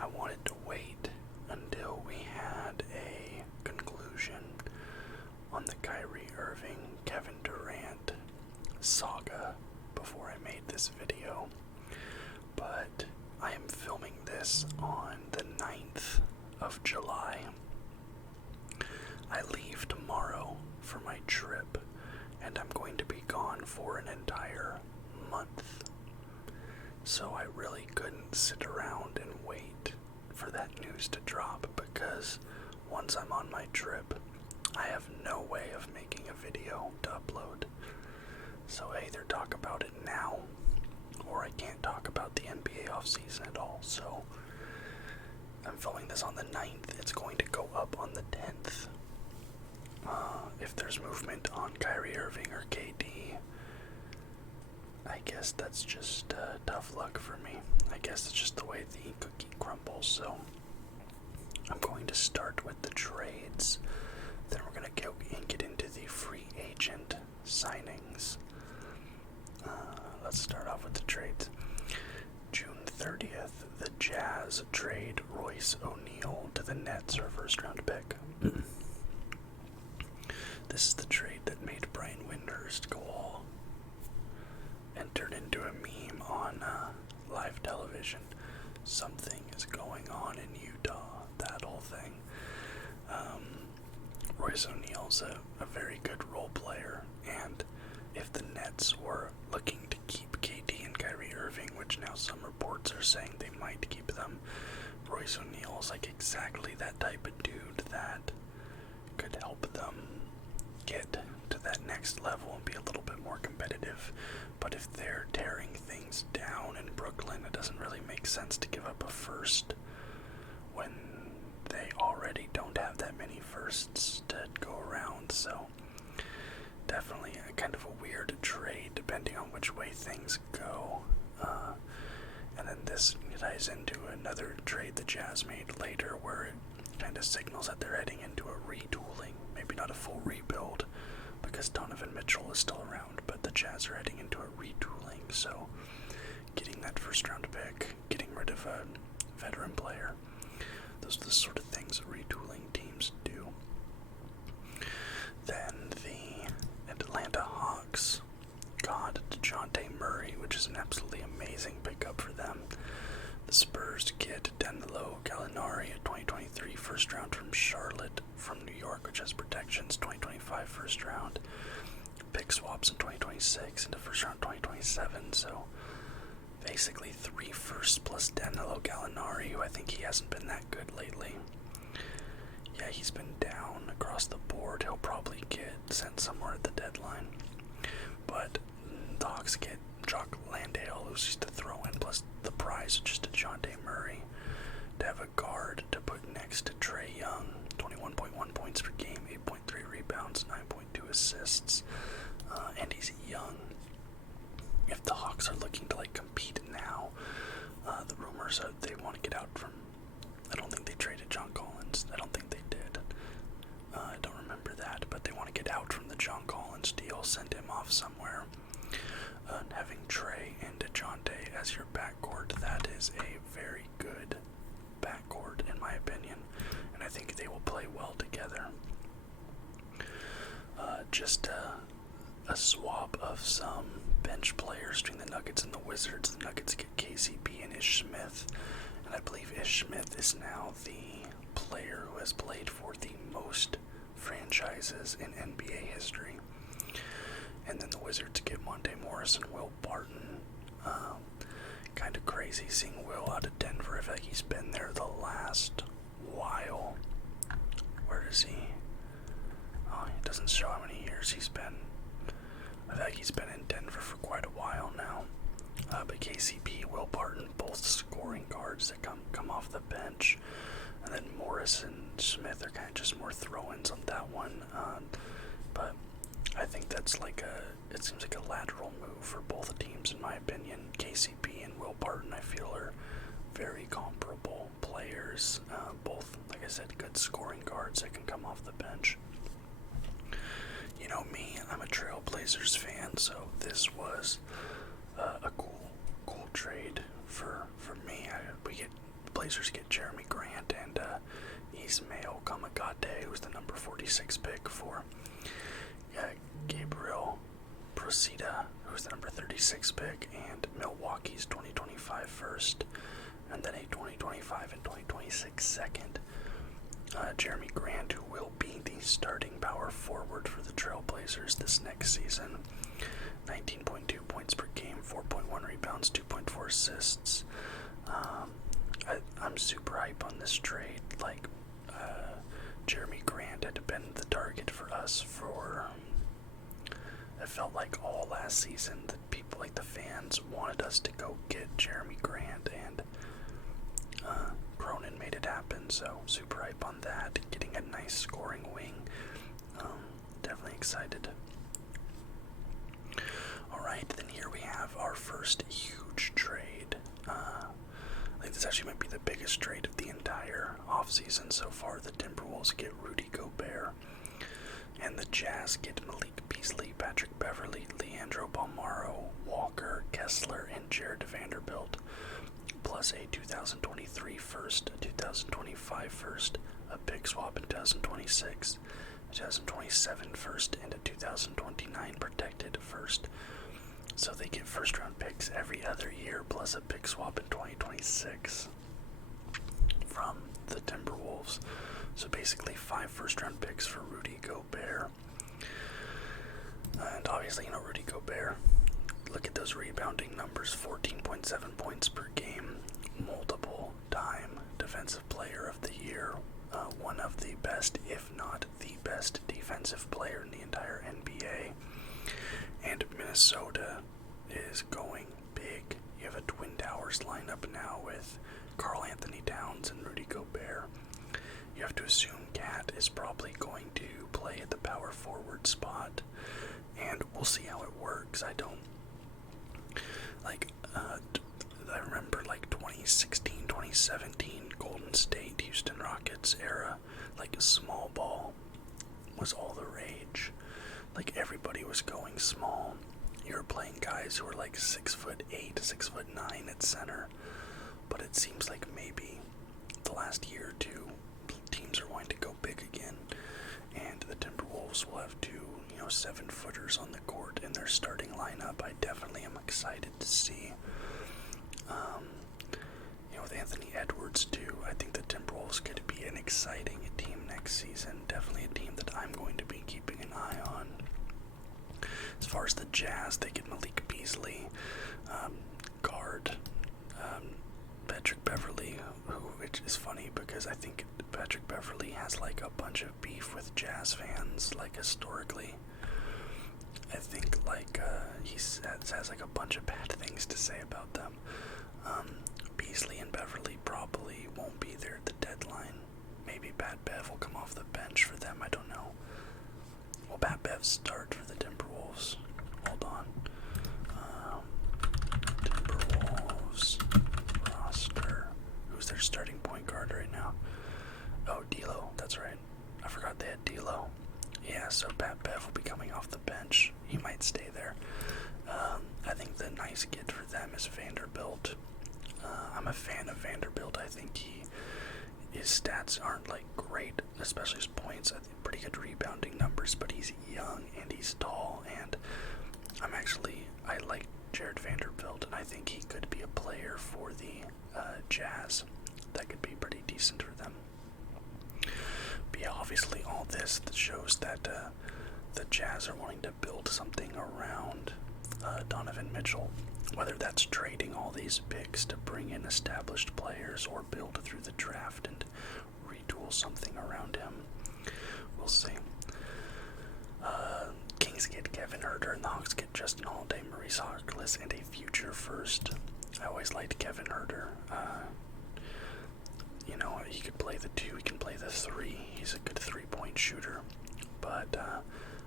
I wanted to wait until we had a conclusion on the Kyrie Irving, Kevin Durant saga before I made this video, but I am filming this on the 9th of July. I leave tomorrow for my trip, and I'm going to be gone for an entire month. So I really couldn't sit around and wait for that news to drop, because once I'm on my trip, I have no way of making a video to upload. So I either talk about it now, or I can't talk about the NBA offseason at all. So I'm filming this on the 9th. It's going to go up on the 10th. If there's movement on Kyrie Irving or KD, I guess that's just tough luck for me. I guess it's just the way the cookie crumbles. So I'm going to start with the trades. Then we're going to get into the free agent signings. Let's start off with the trades. June 30th, the Jazz trade Royce O'Neal to the Nets for a first-round pick. This is the trade that made Brian Windhurst go all and turn into a meme on live television. Something is going on in Utah, that whole thing. Royce O'Neal's a very good role player, and if the Nets were looking to keep KD and Kyrie Irving, which now some reports are saying they might keep them, Royce O'Neal is like exactly that type of dude that could help them get to that next level and be a little bit more competitive. But if they're tearing things down in Brooklyn, it doesn't really make sense to give up a first when they already don't have that many firsts to go around. So definitely a kind of a weird trade depending on which way things go. And then this ties into another trade the Jazz made later, where it kind of signals that they're heading into a retooling. Maybe not a full rebuild, because Donovan Mitchell is still around, but the Jazz are heading into a retooling. So getting that first round pick, getting rid of a veteran player, those are the sort of things retooling teams do. Then the Atlanta Hawks got DeJounte Murray, which is an absolutely amazing pickup for them. The Spurs get Danilo Gallinari, a 2023 first round from Charlotte, from New York, which has protections, 2025 first round, pick swaps in 2026 into first round 2027. So basically 3 firsts plus Danilo Gallinari, who I think he hasn't been that good lately. Yeah, he's been down across the board. He'll probably get sent somewhere at the deadline. But the Hawks get Jock Landale, who's used to throw in, plus the prize, just DeJounte Murray, to have a guard to put next to Trae Young. 21.1 points per game, 8.3 rebounds, 9.2 assists, and he's young. If the Hawks are looking to compete now, the rumors are they want to get out from. I don't think they traded John Collins. I don't think they did. I don't remember that, but they want to get out from the John Collins deal, send him off somewhere. Having Trae and DeJounte as your backcourt, that is a very good backcourt in my opinion, and I think they will play well together. Just a swap of some bench players between the Nuggets and the Wizards. The Nuggets get KCP and Ish Smith, and I believe Ish Smith is now the player who has played for the most franchises in NBA history. And then the Wizards get Monte Morris and Will Barton. Kind of crazy seeing Will out of Denver. I feel like he's been there the last while. Where is he? Oh, it doesn't show how many years he's been. I feel like he's been in Denver for quite a while now. But KCP, Will Barton, both scoring guards that come off the bench. And then Morris and Smith are kind of just more throw-ins on that one. But I think that's it seems like a lateral move for both teams in my opinion. KCP and Will Barton, I feel, are very comparable players. Both, like I said, good scoring guards that can come off the bench. You know me, I'm a Trailblazers fan, so this was a cool trade for me. We get Trailblazers get Jeremy Grant and Ismail Kamagate, who's the number 46 pick for Gabriel Procida, who's the number 36 pick, and Milwaukee's 2025 first, and then a 2025 and 2026 second. Jeremy Grant, who will be the starting power forward for the Trailblazers this next season. 19.2 points per game, 4.1 rebounds, 2.4 assists. I'm super hype on this trade. Like, Jeremy Grant had been the target for us for, it felt like all last season that people, like the fans, wanted us to go get Jeremy Grant, and Cronin made it happen, so super hype on that. Getting a nice scoring wing. Definitely excited. Alright, then here we have our first huge trade. I think this actually might be the biggest trade of the entire offseason so far. The Timberwolves get Rudy Gobert, and the Jazz get Malik Beasley, Patrick Beverley, Leandro Balmaro, Walker, Kessler, and Jared Vanderbilt, plus a 2023 first, a 2025 first, a pick swap in 2026, a 2027 first, and a 2029 protected first. So they get first round picks every other year, plus a pick swap in 2026 from the Timberwolves. So basically 5 first round picks for Rudy Gobert. And obviously, Rudy Gobert, look at those rebounding numbers, 14.7 points per game, multiple time defensive player of the year, one of the best, if not the best defensive player in the entire NBA. And Minnesota is going big. You have a Twin Towers lineup now with Karl Anthony Towns and Rudy Gobert. You have to assume Cat is probably going to play at the power forward spot, and we'll see how it works. I remember 2016, 2017 Golden State, Houston Rockets era, small ball was all the rage. Everybody was going small. You were playing guys who were 6'8", 6'9" at center. But it seems like maybe the last year or two, teams are going to go big again. And the Timberwolves will have 2, 7-footers on the court in their starting lineup. I definitely am excited to see. With Anthony Edwards too, I think the Timberwolves could be an exciting team next season. Definitely a team that I'm going to be keeping an eye on. As far as the Jazz, they get Malik Beasley, guard, Patrick Beverley, which is funny because I think Patrick Beverley has a bunch of beef with Jazz fans, historically. I think he has a bunch of bad things to say about them. Beasley and Beverley probably won't be there at the deadline. Maybe Pat Bev will come off the bench for them, I don't know. Will Pat Bev start for the Timberwolves? Hold on. Timberwolves roster. Who's their starting point guard right now? Oh, D'Lo, that's right. I forgot they had D'Lo. Yeah, so Pat Bev will be coming off the bench. He might stay there. I think the nice get for them is Vanderbilt. I'm a fan of Vanderbilt. I think his stats aren't great, especially his points. I think pretty good rebounding numbers, but he's young and he's tall, and I like Jared Vanderbilt, and I think he could be a player for the Jazz. That could be pretty decent for them. But yeah, obviously all this shows that the Jazz are wanting to build something around Donovan Mitchell, whether that's trading all these picks to bring in established players or build through the draft and retool something around him. We'll see. Kings get Kevin Huerter and the Hawks get Justin Holiday, Maurice Harkless, and a future first. I always liked Kevin Huerter. He could play the 2, he can play the 3. He's a good 3-point shooter. But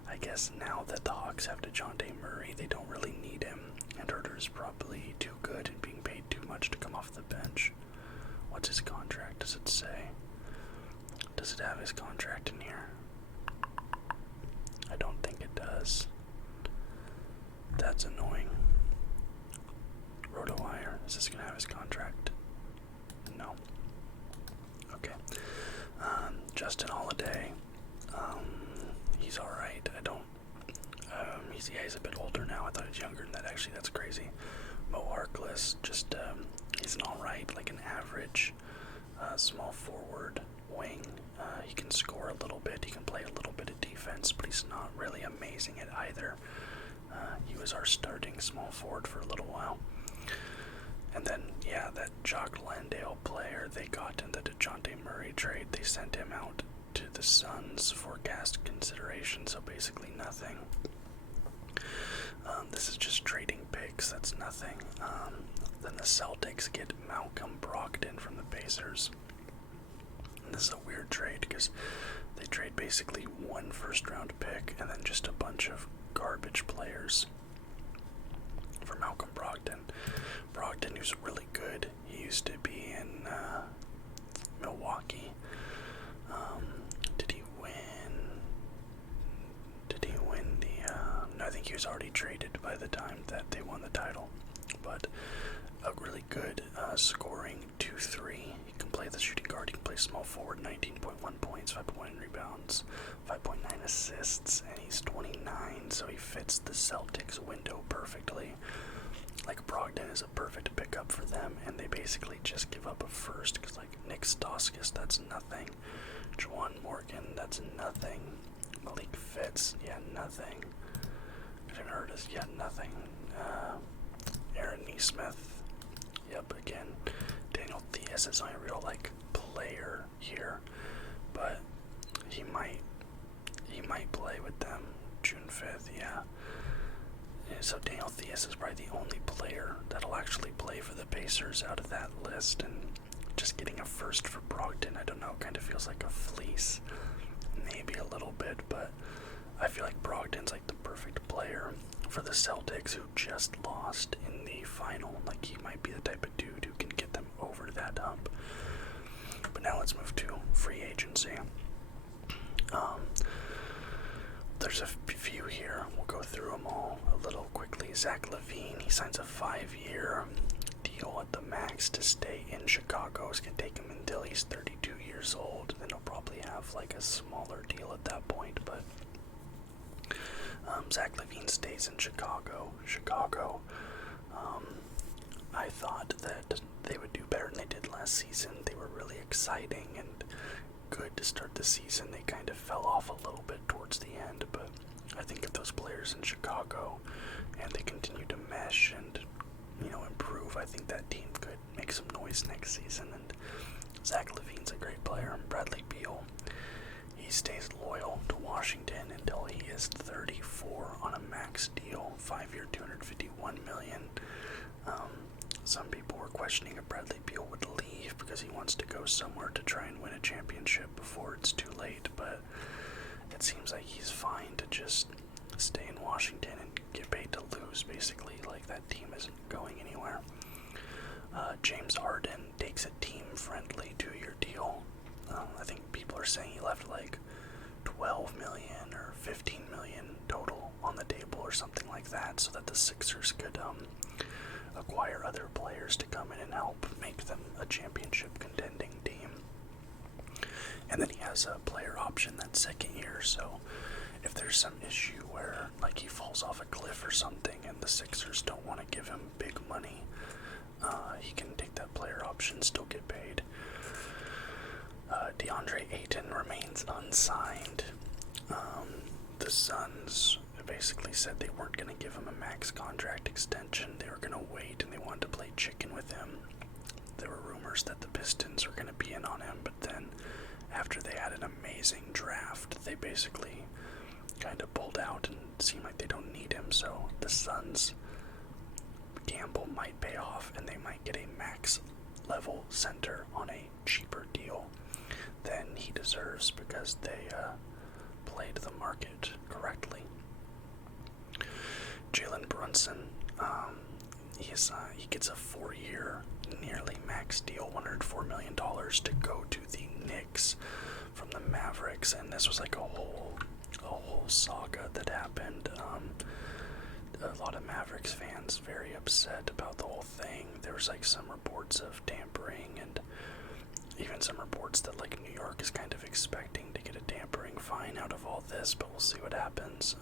I guess now that the Hawks have DeJounte Murray, they don't really need him. And Huerter's probably too good and being paid too much to come off the bench. What's his contract? Does it say? Does it have his contract in here? I don't think it does. That's annoying. RotoWire, is this going to have his contract? No. Okay. Justin Holiday. He's alright. He's a bit older now. I thought he was younger than that. Actually, that's crazy. Mo Harkless, he's an alright, like an average small forward wing. He can score a little bit. He can play a little bit of defense, but he's not really amazing at either. He was our starting small forward for a little while. And then, that Jock Landale player they got in the DeJounte Murray trade, they sent him out to the Suns for cast consideration, so basically nothing. This is just trading picks, that's nothing. Then the Celtics get Malcolm Brogdon from the Pacers. And this is a weird trade because they trade basically one first-round pick and then just a bunch of garbage players for Malcolm Brogdon. Brogdon, who's really good. He used to be in Milwaukee. Did he win the... No, I think he was already traded by the time that they won the title. But a really good scoring 2-3. He can play the shooting guard. He can play small forward. 19.1 points, 5.1 rebounds, 5.9 assists, and he's 29, so he fits the Celtics window perfectly. Like, Brogdon is a perfect pickup for them, and they basically just give up a first, because, like, Nick Stauskas, that's nothing. Juwan Morgan, that's nothing. Malik Fitz, nothing. I haven't heard of nothing. Aaron Nesmith, again. Daniel Theis is only a real, player here, but he might play with them June 5th, So Daniel Theis is probably the only player that'll actually play for the Pacers out of that list, and just getting a first for Brogdon, I don't know, kind of feels like a fleece. Maybe a little bit, but I feel like Brogdon's like the perfect player for the Celtics, who just lost in the final. Like, he might be the type of dude who can get them over that hump. But now let's move to free agency. There's a few here. We'll go through them all a little quickly. Zach LaVine, he signs a 5-year deal at the max to stay in Chicago. It's going to take him until he's 32 years old. Then he'll probably have like a smaller deal at that point. But Zach LaVine stays in Chicago. I thought that they would do better than they did last season. They were really exciting and good to start the season. They kind of fell off a little bit towards the end, but I think if those players in Chicago and they continue to mesh and improve, I think that team could make some noise next season. And Zach LaVine's a great player. Bradley Beal, he stays loyal to Washington until he is 34 on a max deal, 5-year, $251 million. Some people were questioning if Bradley Beal would leave because he wants to go somewhere to try and win a championship before it's too late, but it seems like he's fine to just stay in Washington and get paid to lose, basically. Like, that team isn't going anywhere. James Harden takes a team-friendly 2-year deal. I think people are saying he left like $12 million or $15 million total on the table or something like that, so that the Sixers could acquire other players to come in and help make them a championship contending team. And then he has a player option that second year, so if there's some issue where like he falls off a cliff or something and the Sixers don't want to give him big money, he can take that player option, still get paid. DeAndre Ayton remains unsigned. The Suns basically said they weren't going to give him a max contract extension. They were going to wait, and they wanted to play chicken with him. There were rumors that the Pistons were going to be in on him, but then after they had an amazing draft, they basically kind of pulled out and seemed like they don't need him. So the Suns' gamble might pay off, and they might get a max level center on a cheaper deal than he deserves because they played the market correctly. Jalen Brunson, he gets a 4-year, nearly max deal, $104 million to go to the Knicks from the Mavericks, and this was like a whole saga that happened. A lot of Mavericks fans very upset about the whole thing. There was like some reports of tampering, and even some reports that like New York is kind of expecting to get a tampering fine out of all this, but we'll see what happens.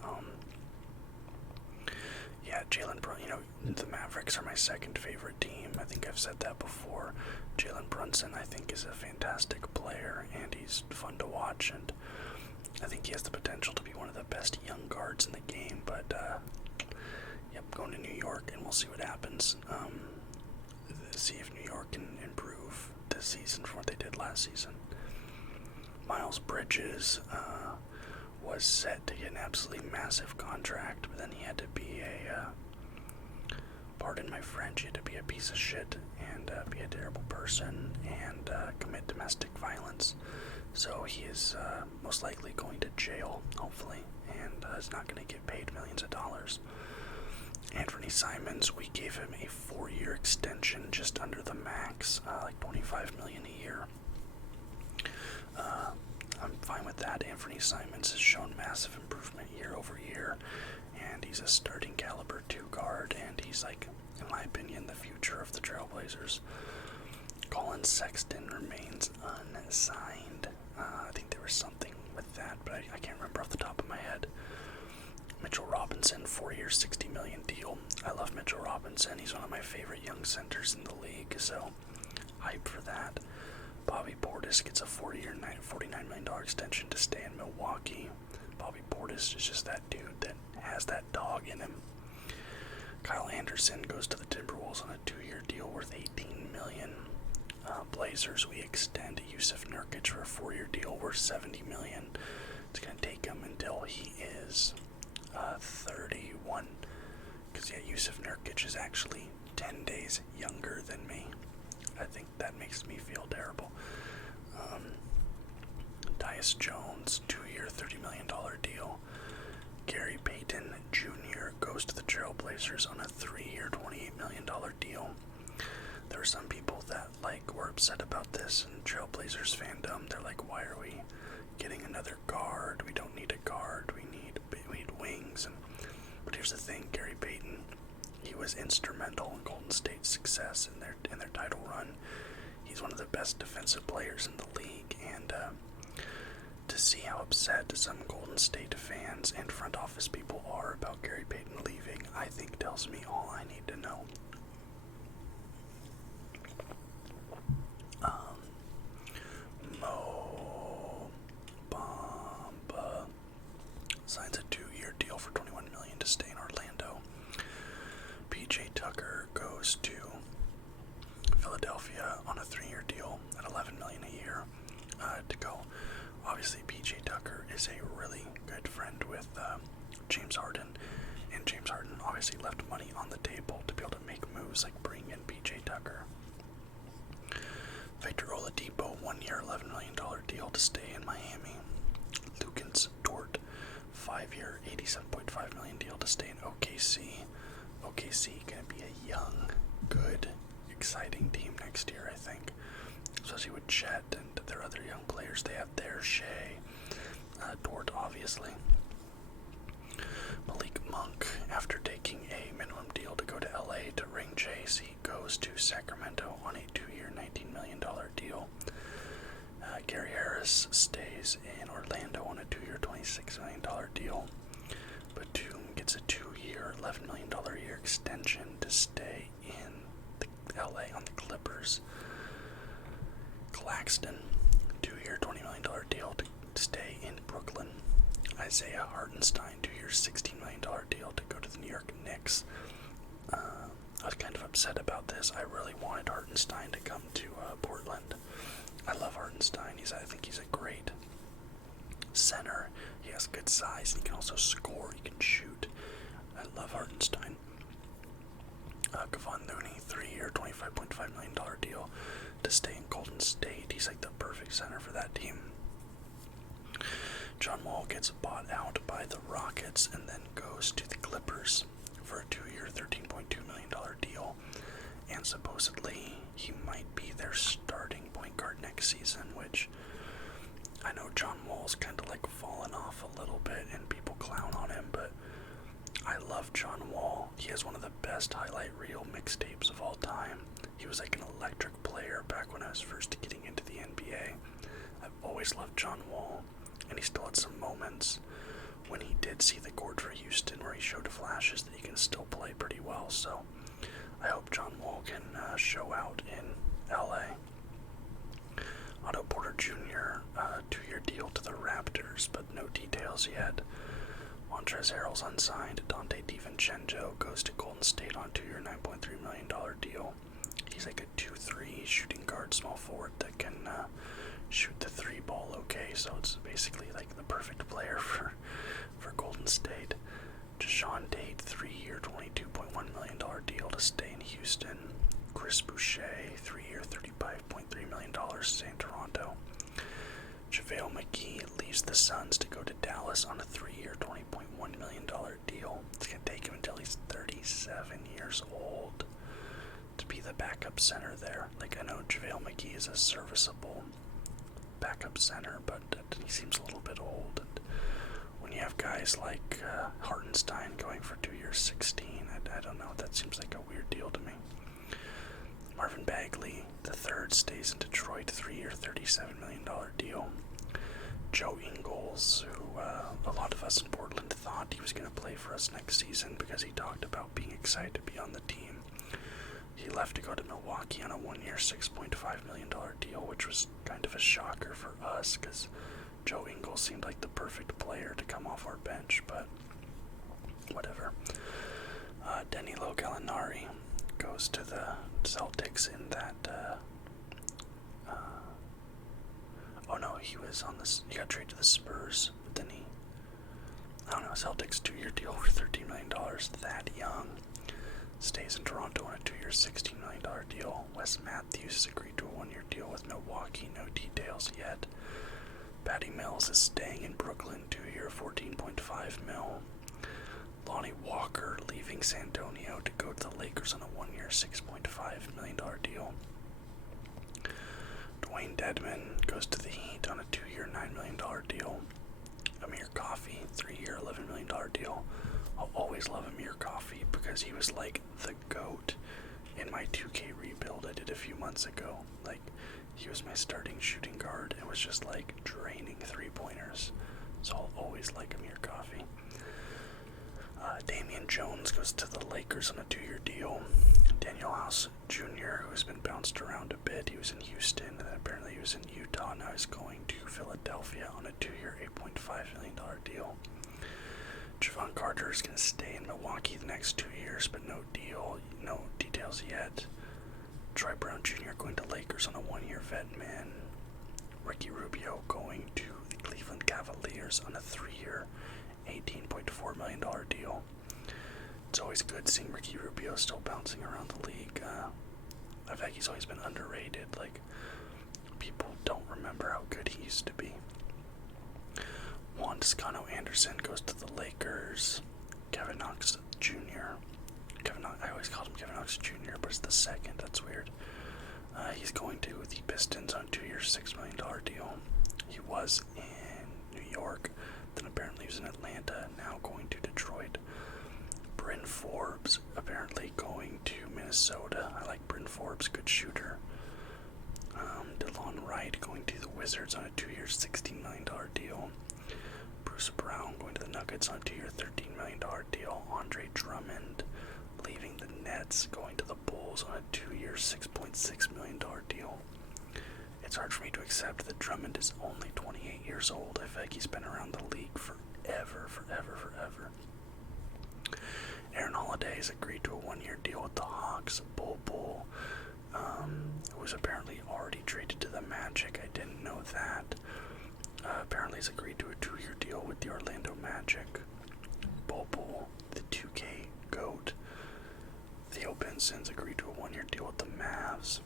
Yeah, Jalen Brunson, the Mavericks are my second favorite team. I think I've said that before. Jalen Brunson, I think, is a fantastic player, and he's fun to watch, and I think he has the potential to be one of the best young guards in the game, but, yep, going to New York, and we'll see what happens. See if New York can improve this season from what they did last season. Miles Bridges, was set to get an absolutely massive contract, but then he had to be pardon my French, he had to be a piece of shit and be a terrible person and commit domestic violence. So he is most likely going to jail, hopefully, and is not going to get paid millions of dollars. Anthony Simons, we gave him a 4-year extension just under the max, like $25 million a year. I'm fine with that. Anthony Simons has shown massive improvement year over year, and he's a starting caliber 2 guard, and he's, like, in my opinion, the future of the Trailblazers. Colin Sexton remains unsigned. I think there was something with that, but I can't remember off the top of my head. Mitchell Robinson, 4-year, $60 million deal. I love Mitchell Robinson. He's one of my favorite young centers in the league, so hype for that. Bobby Portis gets a 4-year, $49 million extension to stay in Milwaukee. Bobby Portis is just that dude that has that dog in him. Kyle Anderson goes to the Timberwolves on a 2-year deal worth $18 million. Blazers, we extend Yusuf Nurkic for a 4-year deal worth $70 million. It's going to take him until he is 31. Because, yeah, Yusuf Nurkic is actually 10 days younger than me. I think that makes me feel terrible. Tyus Jones, 2-year, $30 million deal. Gary Payton Jr. goes to the Trailblazers on a 3-year, $28 million deal. There are some people that were upset about this in Trailblazers fandom. They're like, why are we getting another guard? We don't need a guard. We need wings. But here's the thing, Gary Payton, he was instrumental in Golden State's success in their title run. He's one of the best defensive players in the league, and to see how upset some Golden State fans and front office people are about Gary Payton leaving, I think tells me all I need to know. Mo Bamba signs a 2-year deal for $21 million to stay in Orlando. PJ Tucker goes to Philadelphia on a 3-year deal at $11 million a year to go. Obviously, PJ Tucker is a really good friend with James Harden, and James Harden obviously left money on the table to be able to make moves like bring in PJ Tucker. Victor Oladipo, 1-year, $11 million deal to stay in Miami. Lucas Dort, 5-year, $87.5 million deal to stay in OKC. OKC gonna be a young, good, exciting team next year, I think. Especially with Chet and their other young players they have there, Shea, Dort, obviously. Malik Monk, after taking a minimum deal to go to LA to ring chase, he goes to Sacramento on a 2-year, $19 million deal. Gary Harris stays in Orlando on a 2-year, $26 million deal. Batum gets a 2-year, $11 million a year extension to stay in LA on the Clippers. Claxton, 2-year, $20 million deal to stay in Brooklyn. Isaiah Hartenstein, 2-year, $16 million deal to go to the New York Knicks. I was kind of upset about this. I really wanted Hartenstein to come to Portland. I love Hartenstein. I think he's a great center. He has good size. He can also score. He can shoot. I love Hartenstein. Kevon Looney, 3-year, $25.5 million deal to stay in Golden State. He's like the perfect center for that team. John Wall gets bought out by the Rockets and then goes to the Clippers for a 2-year, $13.2 million deal. And supposedly he might be their starting point guard next season, which I know John Wall's kind of like fallen off a little bit and people clown on him, but I love John Wall. He has one of the best highlight reel mixtapes of all time. He was like an electric player back when I was first getting into the NBA. I've always loved John Wall, and he still had some moments when he did see the court for Houston where he showed flashes that he can still play pretty well. So I hope John Wall can show out in LA. Otto Porter Jr., 2-year deal to the Raptors, but no details yet. Montrezl Harrell's unsigned. Dante DiVincenzo goes to Golden State on 2-year, $9.3 million deal. He's like a 2-3 shooting guard, small forward that can shoot the 3 ball okay, so it's basically like the perfect player for Golden State. Deshaun Tate, 3-year, $22.1 million deal to stay in Houston. Chris Boucher, 3-year, $35.3 million to stay in Toronto. JaVale McGee leaves the Suns to go to Dallas on a 3-year, $20.1 million deal. It's going to take him until he's 37 years old to be the backup center there. Like, I know JaVale McGee is a serviceable backup center, but he seems a little bit old. And when you have guys like Hartenstein going for 2 years, 16, I don't know, that seems like a weird deal to me. Marvin Bagley, the third, stays in Detroit, 3-year, $37 million deal. Joe Ingles, who a lot of us in Portland thought he was going to play for us next season because he talked about being excited to be on the team. He left to go to Milwaukee on a 1-year, $6.5 million deal, which was kind of a shocker for us because Joe Ingles seemed like the perfect player to come off our bench, but whatever. Danilo Gallinari goes to the Celtics in that, he got traded to the Spurs, but then Celtics 2-year deal for $13 million. Thad Young stays in Toronto on a 2-year, $16 million deal. Wes Matthews has agreed to a 1-year deal with Milwaukee, no details yet. Patty Mills is staying in Brooklyn, 2-year, $14.5 million. Lonnie Walker leaving San Antonio to go to the Lakers on a 1-year, $6.5 million deal. Dwayne Dedmon goes to the Heat on a 2-year, $9 million deal. Amir Coffey, 3-year, $11 million deal. I'll always love Amir Coffey because he was like the GOAT in my 2K rebuild I did a few months ago. Like, he was my starting shooting guard and was just like draining 3-pointers. So I'll always like Amir Coffey. Damian Jones goes to the Lakers on a 2-year deal. Daniel House Jr., who's been bounced around a bit, he was in Houston, and then apparently he was in Utah, now he's going to Philadelphia on a 2-year, $8.5 million deal. Javon Carter is going to stay in Milwaukee the next 2 years, but no details yet. Troy Brown Jr. going to Lakers on a 1-year vet min. Ricky Rubio going to the Cleveland Cavaliers on a 3-year, $18.4 million deal. It's always good seeing Ricky Rubio still bouncing around the league. I feel like he's always been underrated. Like, people don't remember how good he used to be. Juan Toscano Anderson goes to the Lakers. Kevin Knox Jr. I always called him Kevin Knox Jr., but it's the second. That's weird. He's going to the Pistons on a 2-year, $6 million deal. He was in New York, then apparently he was in Atlanta, now going to Detroit. Bryn Forbes apparently going to Minnesota. I like Bryn Forbes, good shooter. DeLon Wright going to the Wizards on a 2-year, $16 million deal. Bruce Brown going to the Nuggets on a 2-year, $13 million deal. Andre Drummond leaving the Nets, going to the Bulls on a 2-year, $6.6 million deal. It's hard for me to accept that Drummond is only 28 years old. I feel like he's been around the league forever. Aaron Holiday has agreed to a 1-year deal with the Hawks. Bull, who was apparently already traded to the Magic. I didn't know that. Apparently he's agreed to a 2-year deal with the Orlando Magic. Bull, the 2K GOAT. Theo Benson's agreed to a 1-year deal with the Mavs.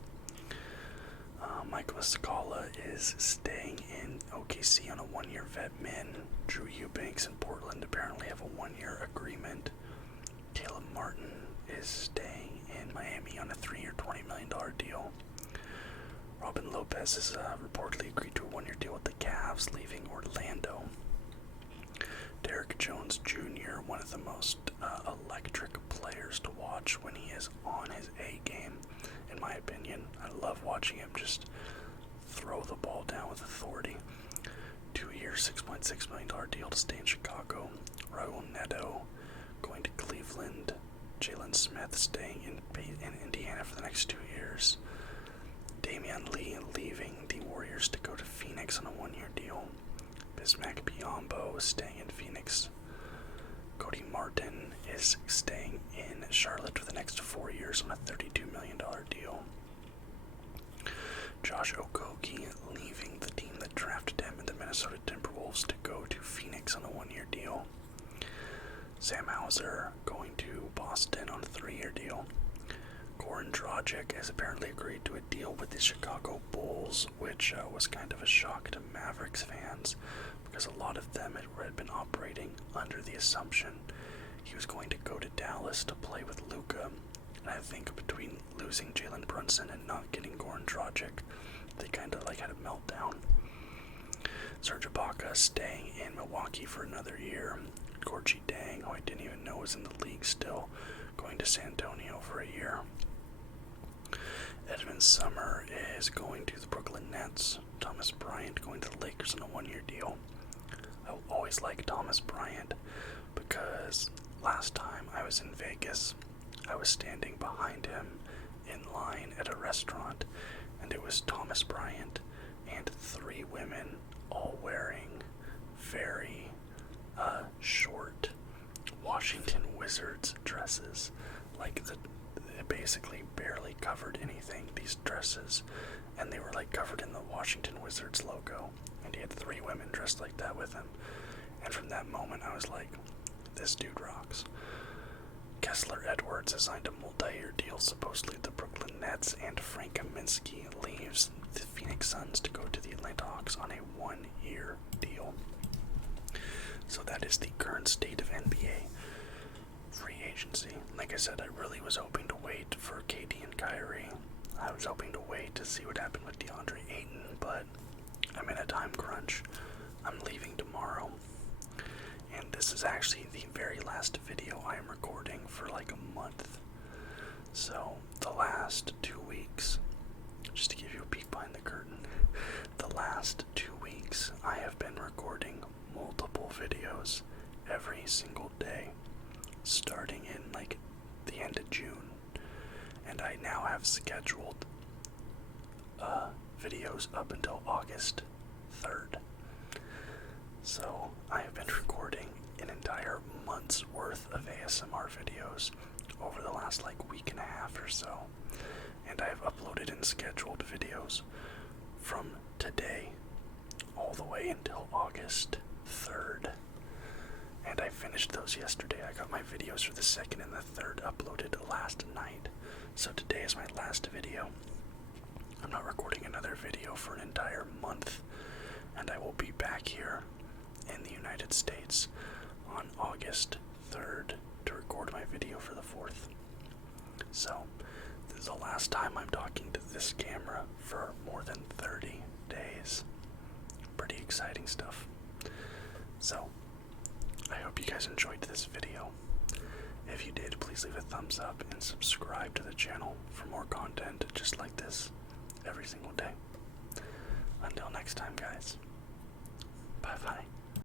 Mike Muscala is staying in OKC on a 1-year vet min. Drew Eubanks and Portland apparently have a 1-year agreement. Caleb Martin is staying in Miami on a 3-year, $20 million deal. Robin Lopez has reportedly agreed to a 1-year deal with the Cavs, leaving Orlando. Derrick Jones Jr., one of the most electric players to watch when he is on his A game, in my opinion. I love watching him just throw the ball $6.6 million deal to stay in Chicago. Raul Neto going to Cleveland. Jalen Smith staying in Indiana for the next 2 years. Damian Lee leaving the Warriors to go to Phoenix on a 1-year deal. Bismack Biyombo staying in Phoenix. Cody Martin is staying in Charlotte for the next 4 years on a $32 million deal. Josh Okogie leaving the team that drafted him in the Minnesota Timberwolves to go to Phoenix on a 1-year deal. Sam Hauser going to Boston on a 3-year deal. Goran Dragic has apparently agreed to a deal with the Chicago Bulls, which was kind of a shock to Mavericks fans because a lot of them had been operating under the assumption he was going to go to Dallas to play with Luka. And I think between losing Jalen Brunson and not getting Goran Dragic, they kind of had a meltdown. Serge Ibaka staying in Milwaukee for another year. Gorgie Dang, who I didn't even know was in the league still, going to San Antonio for a year. Edmund Summer is going to the Brooklyn Nets. Thomas Bryant going to the Lakers on a 1-year deal. I always liked Thomas Bryant because last time I was in Vegas, I was standing behind him in line at a restaurant, and it was Thomas Bryant and 3 women all wearing very short Washington Wizards dresses. It basically barely covered anything, these dresses, and they were covered in the Washington Wizards logo, and he had 3 women dressed like that with him. And from that moment I was like, this dude rocks. Kessler Edwards has signed a multi-year deal, supposedly the Brooklyn Nets, and Frank Kaminsky leaves the Phoenix Suns to go to the Atlanta Hawks on a 1-year deal. So that is the current state of NBA free agency. Like I said, I really was hoping to wait for KD and Kyrie. I was hoping to wait to see what happened with DeAndre Ayton, but I'm in a time crunch. I'm leaving tomorrow. And this is actually the very last video I am recording for a month. So, the last 2 weeks, just to give you a peek behind the curtain, the last 2 weeks I have been recording multiple videos every single day, starting in the end of June. And I now have scheduled videos up until August 3rd. So I have been recording an entire month's worth of ASMR videos over the last week and a half or so. And I have uploaded and scheduled videos from today all the way until August 3rd. And I finished those yesterday. I got my videos for the 2nd and the 3rd uploaded last night. So today is my last video. I'm not recording another video for an entire month. And I will be back here in the United States on August 3rd to record my video for the 4th. So, this is the last time I'm talking to this camera for more than 30 days. Pretty exciting stuff. So, I hope you guys enjoyed this video. If you did, please leave a thumbs up and subscribe to the channel for more content just like this every single day. Until next time, guys. Bye-bye.